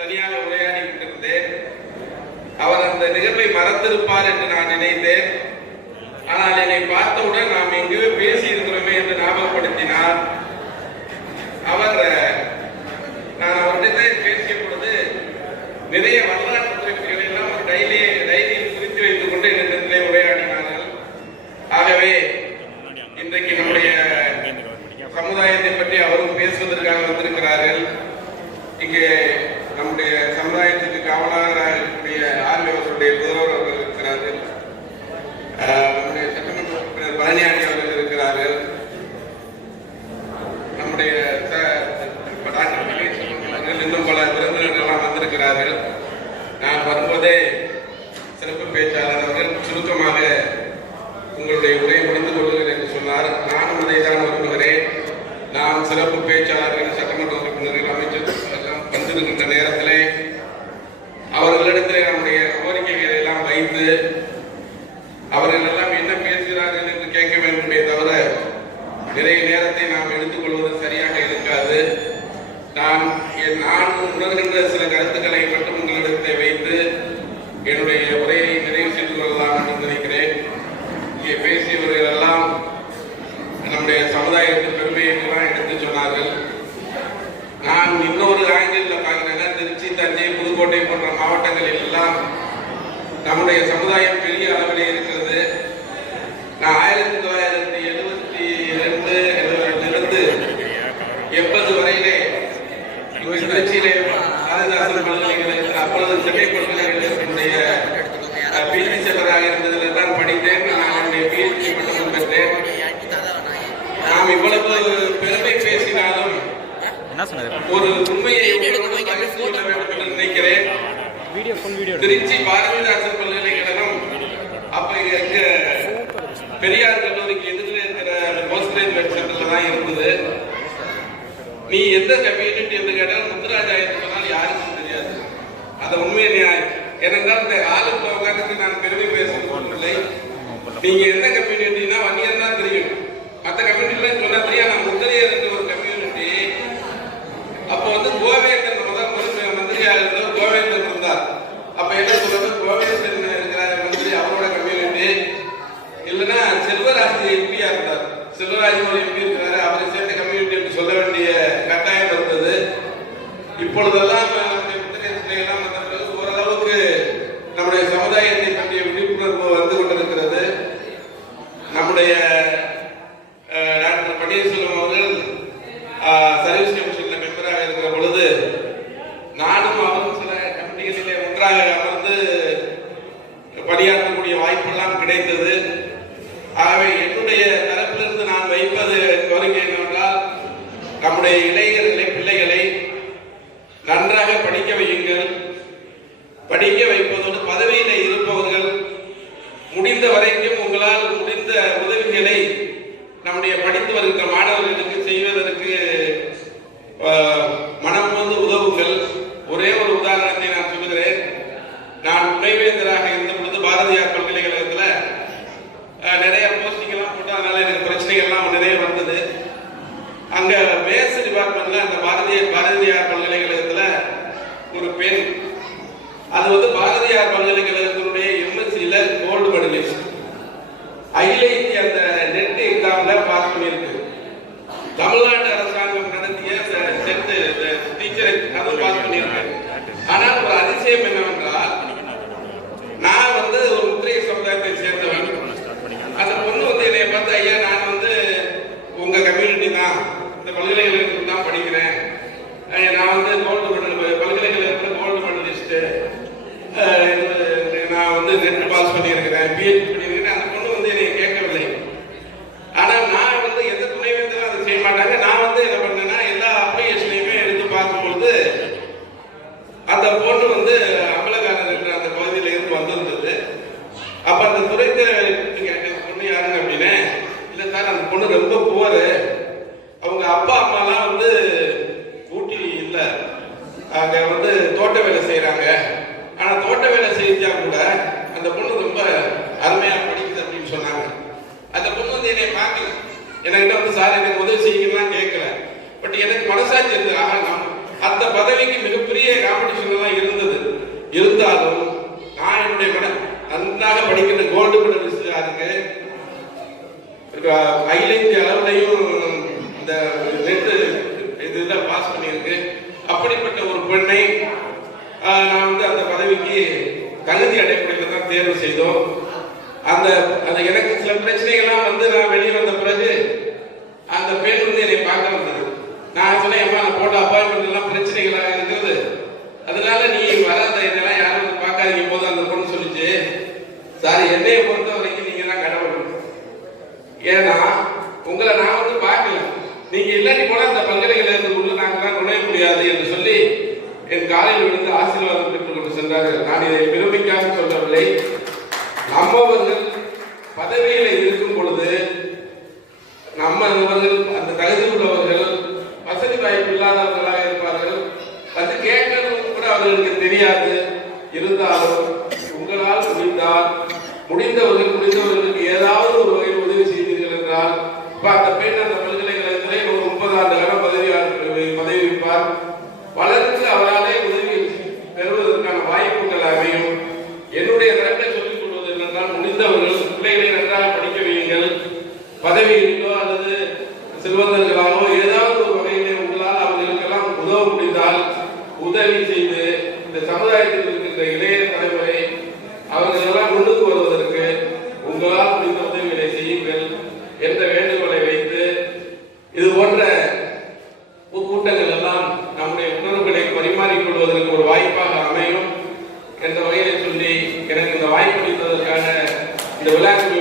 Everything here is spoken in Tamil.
தனியாக உரையாடி கொண்டிருந்தேன் அவர் அந்த நிகழ்வை மறந்திருப்பார் என்று நான் நினைத்தேன். ஆனால் என்னை பார்த்தவுடன் நாம் எங்கேயோ பேசி இருக்கிறோமே என்று ஞாபகப்படுத்தினார். அவர் நான் அவர்கிட்ட பேசிய பொழுது நிறைய வரலாற்று குறிப்புகளை எல்லாம் ஒரு டைரியை டைரியில் குறித்து வைத்துக் கொண்டு என்னிடத்திலே உரையாடினார்கள். ஆகவே இன்றைக்கு நம்முடைய சமுதாயத்தை பற்றி அவரும் பேசுவதற்காக வந்திருக்கிறார்கள். இங்கே நம்முடைய சமுதாயத்துக்கு காவலாக இருக்கக்கூடிய ஆர்மி அவர்களுடைய அவர்கள் இருக்கிறார்கள். ஆஹ் நம்முடைய சட்டமன்ற உறுப்பினர் பழனியாண்டி அவர்கள் இருக்கிறார்கள். நம்முடைய டாக்டர் அவர்கள் இன்னும் பல விருந்தினர்கள்லாம் வந்திருக்கிறார்கள். நான் வரும்போதே சிறப்பு பேச்சாளர் அவர்கள் சுருக்கமாக உங்களுடைய உரையை முடிந்து கொள்கிறேன் என்று சொன்னார். நானும் அதை தான் விரும்புகிறேன். நாம் சிறப்பு பேச்சாளர் இடத்துல நம்முடைய கோரிக்கைகளை எல்லாம் வைத்து அவர்கள் எல்லாம் என்ன பேசுகிறார்கள் என்று கேட்க வேண்டுமே தவிர நிறைய நேரத்தை நாம் எடுத்துக்கொள்வது சரியாக இருக்காது. நான் என் நான் உணர்கின்ற சில கருத்துக்களை மட்டும் உங்களிடத்தை வைத்து என்னுடைய உரையை நிறைவு செய்து கொள்ளலாம் என்று நினைக்கிறேன். இங்கே பேசியவர்கள் எல்லாம் நம்முடைய சமுதாயத்தின் பெருமையை எல்லாம் எடுத்து சொன்னார்கள். நான் இன்னொரு ஆங்கிள் பார்க்கிறேன். திருச்சி தஞ்சை புதுக்கோட்டை மாவட்டங்களில் எல்லாம் நம்முடைய சமுதாயம் பெரிய அளவில் இருக்கிறது. நான் ஆயிரத்தி தொள்ளாயிரத்தி எழுபத்தி ரெண்டு எழுபதிலிருந்து எண்பது வரையிலே திருச்சியிலே காளிதாசன் பல்கலைக்கழகத்தில் அப்பொழுது சென்னை பல்கலைக்கழகத்தினுடைய பிஜி செல்லராக இருந்ததில் தான் படித்தேன். நான் என்னுடைய பிஹெச்டி பட்டம் பெற்றேன். நாம் இவ்வளவு பெருமை பேசினாலும் ஒரு உண்மையை உங்களோடு பகிர்ந்து கொள்ள வேண்டும் என்று நினைக்கிறேன் video full video Tiruchi Bharathidasan பல்கலைக்கழகம். அப்ப எங்க பெரியார் கல்லூரிக்கு எதிரில் இருக்கிற போஸ்ட் வெப்சைட்ல தான் இருந்தது. நீ எந்த கம்யூனிட்டி என்று கேட்டால் முத்துராஜா என்று சொன்னால் யாருக்கும் தெரியாது. அது உண்மை நியாயம். ஏனென்றால் இந்த ஆளுக்கு உட்கார்ந்து நான் பெருமை பேசவில்லை நீங்க எந்த கம்யூனிட்டினா வன்னியர் தான் தெரியும். மற்ற கம்யூனிட்டிலாம் சொன்னா தெரியும் நான் முத்திரையர் ஒரு கம்யூனிட்டி அப்போ வந்து கோவேந்தன் செல்வராஜ் ஒரு எம்பி இருக்கிறாரு அவரை சேர்ந்த கம்யூனிட்டி என்று சொல்ல வேண்டிய கட்டாயம் இருந்தது. இப்பொழுதெல்லாம் எல்லாம் வந்த பிறகு ஓரளவுக்கு நம்முடைய சமுதாயத்தை பற்றிய விழிப்புணர்வு வந்து கொண்டிருக்கிறது. நம்முடைய டாக்டர் பன்னீர்செல்வம் அவர்கள் சர்வீஸ் கமிஷன்ல மெம்பராக இருக்கிற பொழுது நானும் அவரும் சில கமிட்டிகளிலே ஒன்றாக அமர்ந்து பணியாற்றக்கூடிய வாய்ப்பெல்லாம் கிடைத்தது ஆகவே என்னுடைய தரப்பிலிருந்து நான் வைப்பது கோரிக்கை என்னவென்றால் நம்முடைய இளைஞர்களை பிள்ளைகளை நன்றாக படிக்க வையுங்கள். படிக்க வைப்பதோடு பதவியில இருப்பவர்கள் முடிந்த வரைக்கும் உங்களால் முடிந்த உதவிகளை நம்முடைய படித்து வருகின்ற மாணவர்களுக்கு செய்வதற்கு மனம் வந்து உதவுங்கள். ஒரே ஒரு உதாரணத்தை நான் சொல்லுகிறேன். நான் துணைவேந்தராக இருந்த பொழுது பாரதியார் பல்கலைக்கழகத்தில் நிறைய போஸ்டிங் எல்லாம் போட்டு அதனால எனக்கு பிரச்சனைகள்லாம் நிறைய வந்தது. அங்க மேத்ஸ் டிபார்ட்மெண்ட்ல அந்த பாரதிய பாரதியார் பல்கலைக்கழகத்தில் ஒரு பெண் அது வந்து பாரதியார் பல்கலைக்கழகத்தினுடைய எம்எஸ்சியில கோல்டு மெடலிஸ்ட் அகில இந்திய அந்த நெட் எக்ஸாம்ல பாஸ் பண்ணியிருக்கு. தமிழ்நாடு அரசாங்கம் நடத்திய செட் டீச்சர் அதுவும் பாஸ் பண்ணியிருக்கு ஆனால் ஒரு அதிசயம் என்னவென்றால் நான் வந்து ஒரு முத்திரை சமுதாயத்தை சேர்ந்தவன் அந்த பொண்ணு வந்து என்னை பார்த்து ஐயா நான் வந்து உங்க கம்யூனிட்டி தான் இந்த பல்கலைக்கழகத்துக்கு தான் படிக்கிறேன் அஹ் நான் வந்து கோல்டு மெடல் பல்கலைக்கழகத்தில் கோல்டு மெடலிஸ்ட் நான் வந்து நெட் பாஸ் பண்ணியிருக்கிறேன் பிஹெச்டி பண்ணியிருக்கிறேன் அந்த பொண்ணு வந்து என்னை கேட்கவில்லை ஆனா நான் வந்து எந்த துணைவேந்தரும் அதை செய்ய மாட்டாங்க நான் வந்து என்ன பண்ணேன்னா எல்லா அப்ளிகேஷனையுமே எடுத்து பார்க்கும்பொழுது அந்த பொண்ணு வந்து அம்பலக்காரர் என்ற அந்த பகுதியில இருந்து வந்திருந்தது அப்ப அந்த துறைத்த கேட்டேன் பொண்ணு யாருங்க அப்படின்னு இல்ல வந்து ரொம்ப புவரு? அவங்க அப்பா அம்மாலாம் வந்து ஊட்டி இல்லை. அங்க வந்து தோட்ட வேலை செய்யறாங்க ஆனா தோட்ட வேலை செஞ்சா கூட அந்த பொண்ணு ரொம்ப அருமையா படிக்குது அப்படின்னு சொன்னாங்க. அந்த பொண்ணு வந்து என்னை பார்க்கல. என்கிட்ட வந்து சார் எனக்கு உதவி செய்யணும்னு கேட்கல. பட் எனக்கு மனசாட்சி இருந்தது ஆஹா அந்த பதவிக்கு மிகப்பெரிய காம்படிஷன் தான் இருந்தது. இருந்தாலும் நான் என்னுடைய மன நன்றாக படிக்கிற கோல்டு மெடலிஸ்ட் அதுக்கு அகில இந்திய அளவுலையும் இந்த ரெண்டு இதில் பாஸ் பண்ணியிருக்கு. அப்படிப்பட்ட ஒரு பெண்ணை நான் வந்து அந்த பதவிக்கு தகுதி அடிப்படையில் தான் தேர்வு செய்தோம். அந்த அந்த எனக்கு சில பிரச்சனைகள்லாம் வந்து நான் வெளியே வந்த பிறகு அந்த பெண் வந்து என்னை பார்க்க வந்தது. நான் சொன்னேன் அம்மா நான் போட்ட அப்பாயின்மெண்ட் எல்லாம் பிரச்சனைகளாக இருக்கிறது. அதனால நீ வராத என்னெல்லாம் யாரும் வந்து பார்க்காதீங்க போது அந்த பொண்ணு சொல்லிச்சு. சார் என்னைய பொறுத்த வரைக்கும் நீங்க தான் கடவுள் ஏன்னா உங்களை நான் வந்து பார்க்கல. நீங்க இல்லாட்டி போனா அந்த பல்கலைக்கழகத்துக்குள்ள நாங்களாம் நுழைய முடியாது என்று சொல்லி என் காலையில் விழுந்து ஆசீர்வாதம் பெற்றுக் கொண்டு சென்றார்கள். நான் இதை பெருமைக்காக சொல்லவில்லை. நம்மவர்கள் பதவியில் இருக்கும் பொழுது நம்மவர்கள் அந்த தகுதி உள்ளவர்கள் வசதி வாய்ப்பு இல்லாதவர்களாக இருப்பார்கள். வந்து கேட்கணும் கூட அவர்களுக்கு தெரியாது. இருந்தாலும் உங்களால் முடிந்தால் முடிந்தவர்கள் முடிந்தவர்களுக்கு ஏதாவது பதவி பதவியிலோ அல்லது செல்வந்தர்களாகவோ ஏதாவது ஒரு வகையிலே உங்களால் அவர்களுக்கெல்லாம் உதவ முடிந்தால் உதவி செய்து இந்த சமுதாயத்தில் இருக்கின்ற இளைய தலைமுறை அவர்களெல்லாம் முன்னுக்கு வருவதற்கு உங்களால் முடிந்த உதவிகளை செய்யுங்கள் என்ற வேண்டுகோளை வைத்து இது போன்ற கூட்டங்கள் எல்லாம் நம்முடைய உணர்வுகளை பரிமாறிக்கொள்வதற்கு ஒரு வாய்ப்பாக அமையும் என்ற வகையில சொல்லி எனக்கு இந்த வாய்ப்பு அளித்ததற்கான இந்த விழாக்கு